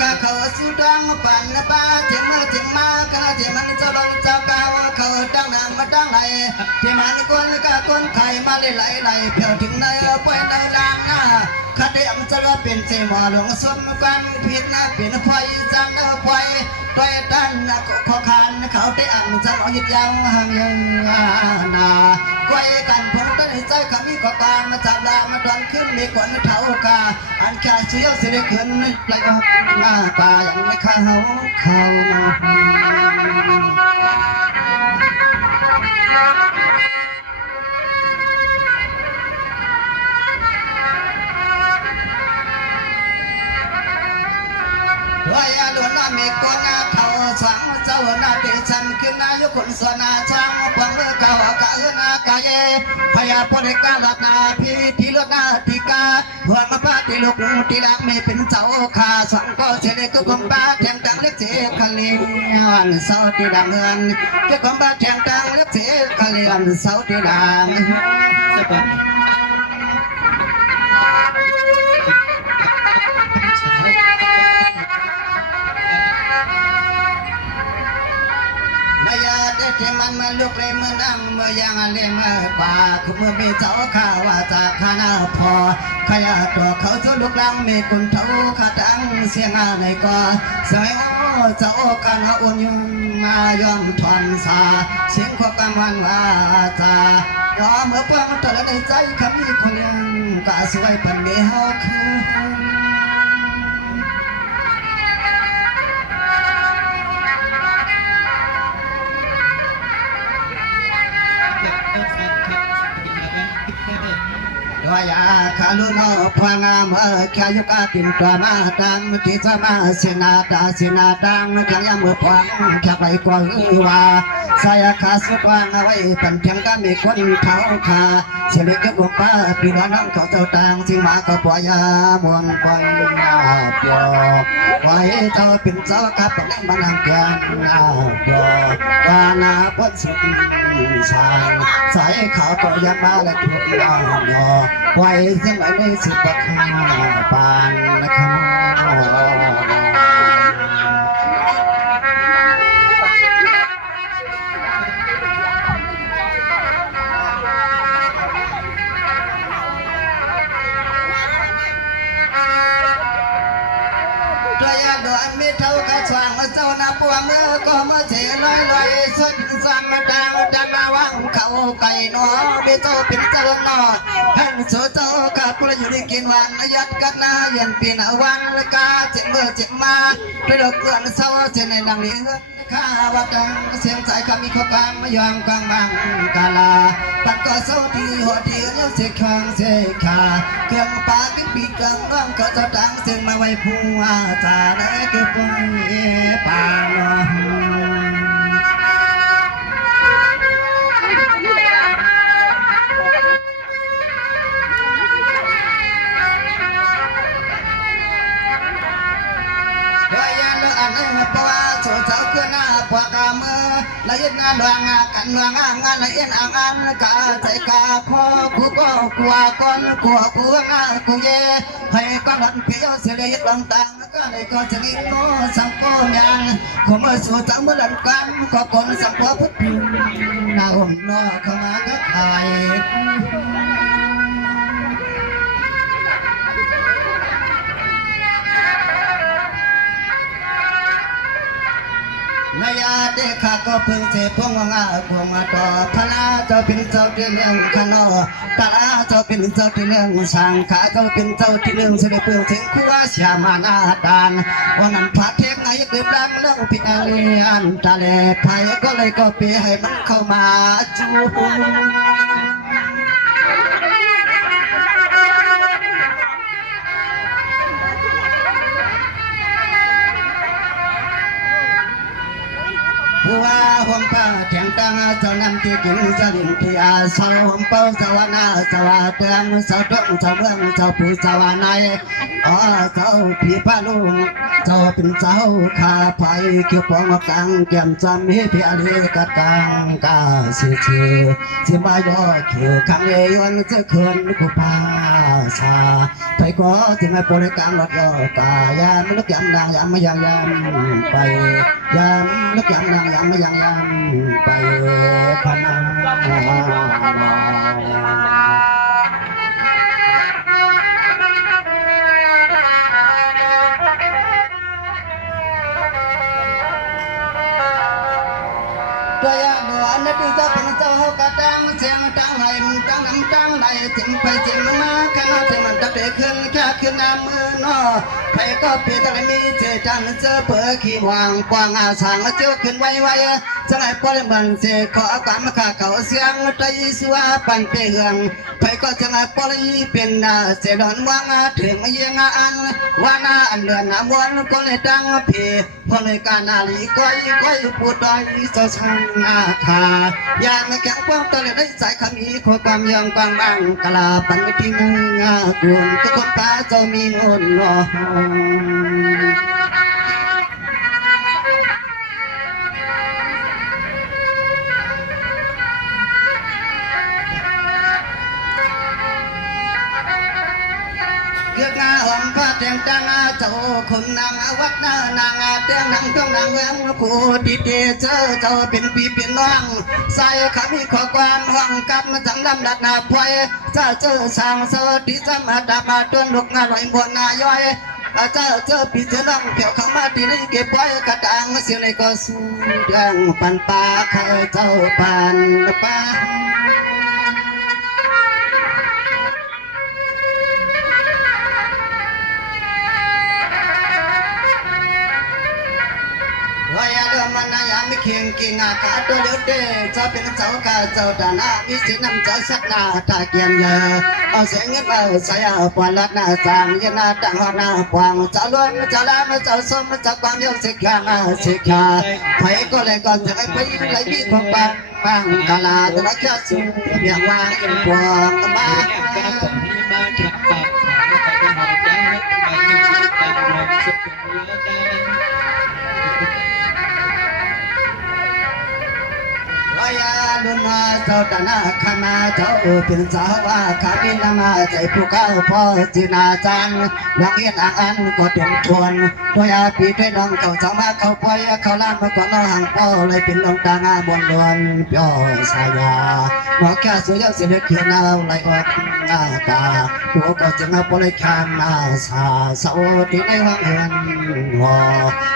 กะเขาสุดังปันบ้าเจมาเจมาก็เจมันจะลงเจ้าก้าวเขาดังดังมาดังไหลเจมันคนกะคนไข่มาไหลไหลเพียวถึงในไปในลางหน้าขัดเดียมจะว่าเป็นเจมาหลงสมกันผิดนะเป็นไฟจันทร์ไฟด้วยดันนะขอขันเขาได้อ่ำจะรอยึดยาวห่างยังนาก้อยกันพงตั้งใจขมีขอการมาจับลามาดันขึ้นในก่อนเท้ากาอันแค่เสียวเสียขึ้นไหลออกหน้าตาอย่างไม่เข้าด้วยอารมณ์เมฆก้อนเท่าสว่างเจ้าหน้าที่ฉันคือนายกคนส่วนนาช่างฟังเมื่อเก่ากะนากะเยพยาพลิกาลัดนาพีที่ลดนาติกาหัวมาพาที่ลูกที่หลังไม่เป็นเจ้าขาสังก็เฉลี่ยก็คงบ้าแทงตังเล็กเสียคะเลียนเสาที่ดังเงินก็คงบ้าแทงตังเล็กเสียคะเลียนเสาที่ดังที่มันมาลุกเลยมือดำมือยังเลี้ยงมือป่าคือมือมีเจ้าข้าว่าจะข้าหน้าพอขยะตัวเขาจะลุกลังมีกุนเท้าขาดังเสียงอะไรก็สมัยเจ้ากันอุ่นยุ่งมายอมทอนสาเสียงขวกำมันว่าจายอมเมื่อเพื่อนเธอในใจคำนี้คนยังก็สวยปันเดียวคือวายาคาลุนอพวงามแค่ยุกาตินตัวมาตังที่จะมาเสนาตาเสนาตังแค่ยามเมื่อพวงแค่ไปกว่าว่าสายขาสุดวางไว้ปันเพียงก็มีคนเท้าขาเฉลี่ยก็บุกป้าปีละน้องเขาเจ้าตังสิมาก็ปล่อยามวนปล่อยปล่อยปล่อยเจ้าเป็นเจ้าขับเป็นมันห่างกันปล่อยกาณาพ้นสุดสายสายเขาก็ยังมาและถูกยอมไว้ยังไงในสุดประคาปานนะครับมีเท่ากระสว่างเจ้าหน้าปวงเมื่อก็เมื่อเฉยลอยสุดสั่งดังดังมาวังเขาไก่หนอมีเจ้าเป็นเจ้าหนอหันโซเจ้ากับผู้อยู่ในกินวันยัดกันนายันปีนวันกาเจ็บเมื่อเจ็บมาด้วยดอกเกลือเศร้าเจนในดังเลี้ยงข้าวัดดังเสียงใจคำมีข้อกลางไม่ยอมกลางมังกาลาตัดก็เศร้าที่หัวที่เลี้ยวเสียคางเสียขาเครื่องปากกินปีกลางร่างก็จะดังเสียงมาไว้ผู้อาจารย์ได้เก็บไว้ปานเพราะว่าโสดสาวเพื่อนหน้าปากามือละยินงานวางกันวางงานละเอียดอ่างกาใจกาคอกูก็กลัวก้อนกลัวกูงากูเย่ให้ก็หลังเพียวเสียเลยหลังต่างก็เลยก็จะกินโมสังโกยังขอมาสู่จังเมื่อหลังกันก็คนสังพพุทธนาห่มนอเข้ามาก็ขายนายาเด็กข้าก็เพิ่งเสพงงาพวงมาต่อพระเจ้าเป็นเจ้าที่เลี้ยงขนอตาเจ้าเป็นเจ้าที่เลี้ยงสังขาเจ้าเป็นเจ้าที่เลี้ยงเสด็จเปลืองถึงขั้วเสียมานาดานวันนั้นพระเทพไงเดือดดังเรื่องพิอาเลียนตาเล่ไทยก็เลยก็เปียให้มันเข้ามาจูผู้ว่าห่มผ้าแทงตังเจ้านำที่กินจะดินที่อาสาวห่มเป้าสวนาสวาเตืองสาวดงสาวเมืองสาวผู้สวานายอ๋อเจ้าพี่พาลุงเจ้าเป็นเจ้าข้าไปเกี่ยวปองกลางแก้มจำมีพี่อาลีกตังกาสิมาย่อเขียวขังเอวันจะคืนกูพา สาไปก็ถึงไอ้บริการรถยอกายามลึกยามนางยามไม่ยังไปยามลึกยามนางยามไม่ยังไปพนา ตัวอย่างหนูอันนี้ดูเจ้าเป็นเจ้าเขากระดังเสียงดังไหลดังน้ำดังไหลถึงไปถึงมาขณะที่มันตะเดือขึ้นแค่ขึ้นน้ำมือนอใครก็เพียงแต่มีเจจันเจอเปิดขี้วางกวางอาสางเจ้าขึ้นไวจะไหนปล่อยมันเสียขอความมาขาเขาเสียงใจสัวปั่นเปลืองใครก็จะไหนปล่อยเป็นเสียดอนวางถึงยังอันว่านาอันเดือนน้ำวนก็เลยดังเพียพอเลยการนาลีก้อยพูดได้เจ้าช่างอาคายามแข็งความตะเลยได้สายขมีขอความยังกวางบางกลาปันที่มึงกวนทุกคนตาเจ้ามีเงินรอ เกือกงาหอมผ้าแดงจังเจ้าคนนางวัดนางเตียงนางจ้องนางแหวงคู่ดีเจเจ้าเป็นพี่เป็นน้องใส่ขมีขอความห้องกับมาจังลำดัดนาพวยเจ้าสางสวัสดีจะมาดามาต้นลูกงาลอยบนนาย้อยเจ้าพี่เจ้าน้องเกี่ยวเข้ามาที่นี่เก็บไว้กระดังเสียงในก็สู้ดังปันปาเคยเจ้าปันปา Waya do manaya mi king king ka do de choเป็นเจ้าก็เจ้าดานามีสินำเจ้าสักนาตาเกียมเยเอาเสียงเงินเอาสายปวดลัดนาจางยนาตังหนาปวงเจ้าล้วนเจ้าลามเจ้าสมเจ้าความยศสิกาไปก็เลยก็จะไปไหลมีความบางกาลาตัวละแค่สูงอย่างว่าอินปวงมา ยาลุนาเจ้าตนาขมาเจ้าเป็นสาวว่าขามินามาใจผู้เก้าพ่อจีนาจังวังเอียนอันก็เต็มทวนตัวยาปีด้วยน้องเก่าเจ้ามาเขาปล่อยเขาล้ำมาก่อนน้องห่างเป้าเลยเป็นลงตางาบนดวนเปียวสายาหมอแค่สวยเสียเขียวนาไหลออกหน้าตาตัวก็จะมาปล่อยคามนาสาสาวที่ในวังเฮือนหัว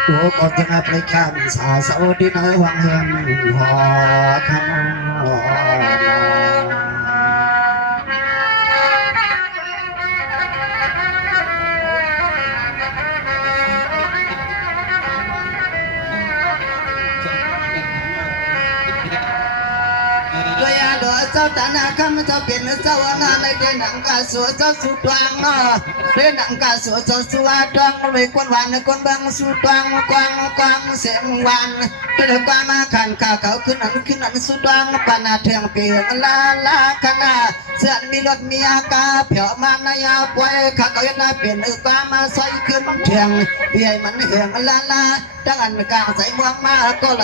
ตัวก็จะมาปล่อยคามสาสาวที่ในวังเฮือนหัวคำ เจ้าตานาคำเจ้าเป็นเจ้านาในเดนังกาสัวเจ้าสุดวางเดนังกาสัวเจ้าสัวดวงเลยคนวันคนบังสุดวางกวางเสียงวันเดือดกว่ามาขันข้าเขาขึ้นนั้นสุดวางปนาเทียงเปียลาขณะเสื้อมีรถมีอากาเผียวมานายาป่วยข้าเขายันนาเป็นกว่ามาใส่ขึ้นเทียงเปียมันเหืองลาจังอันกลางใส่เมืองมาก็เล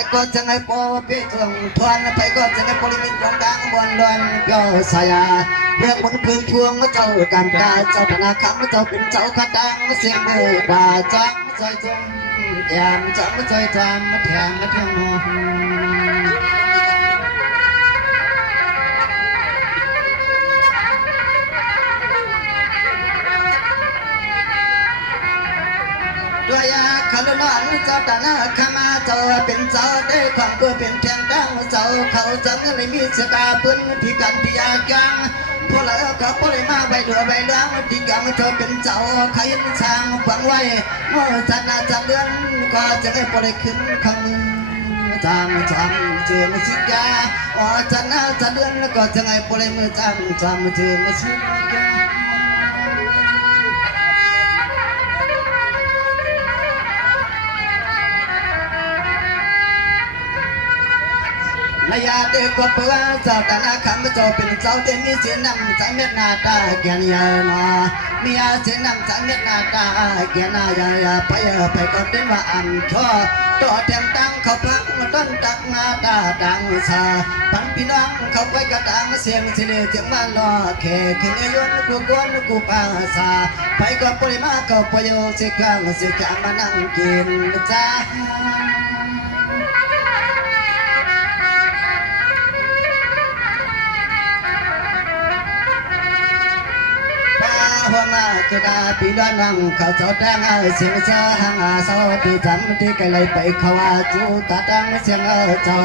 ยก็จะไงโปเปียทวงทวนไปก็จะไงโปลิมินตรงกลางบนดอนก็สายาเรื่องบนพื้นพวงเจ้าการกาเจ้าธนาคำเจ้าเป็นเจ้าขัดดังเสียงมือด่าจังใจจังแยมจังใจจังมาแทงมาเทียงนอนตัวยาขลุ่นอนเจ้าตาหน้าขมาเจ้าเป็นเจ้าได้ความเพื่อเป็นเทียงดังเจ้าเขาจังเลยมีสตาปืนที่กันที่ยาจังพวกเราก็พอได้มาใบเหลือใบเหลืองที่กันเจ้าเป็นเจ้าขยินช่างฝังไว้เมื่อชนะจังเดือนก็จะได้พอได้ขึ้นคำจำเจอมาสิกาอ๋อชนะจังเดือนก็จะได้พอได้มือจำเจอมาสิกายาเด็กก็เพื่อเจ้าตานาคำเจ้าเป็นเจ้าเดมีเสียนำใจเม็ดนาตาแก่นยานา มีอาเสนังสังเกตนาตาเกียนาญาไปก็เดินว่าอันช่อต่อแถมตังเขาพังต้นตักนาตาดังสาปันพี่น้องเขาไปกระดังเสียงสิเลเสียงมาล้อแค่ขึ้นยนกูกวนกูปาสาไปก็ปริมาก็ปโยสิกลางสิกามานั่งกินจ้าหัวมาคือดาปีด้านนั่งเขาเจ้าแดงเสียงเจ้าหางเสาที่จำที่ไกลไปเขาว่าจูตาดังเสียงเจ้า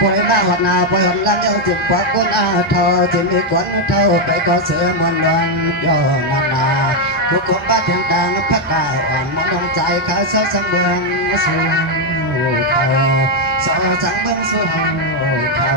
ปล่อยมาหัวหน้าปล่อยหัวหลังเอาจิบกว่าคนเท่าที่มีกวนเท่าไปก็เสือมันวันย่อนาผู้คนบ้านเทียงดังพักกายอ่อนมองใจขาเสาสังเบืองสู่เขาเสาสังเบืองสู่เขา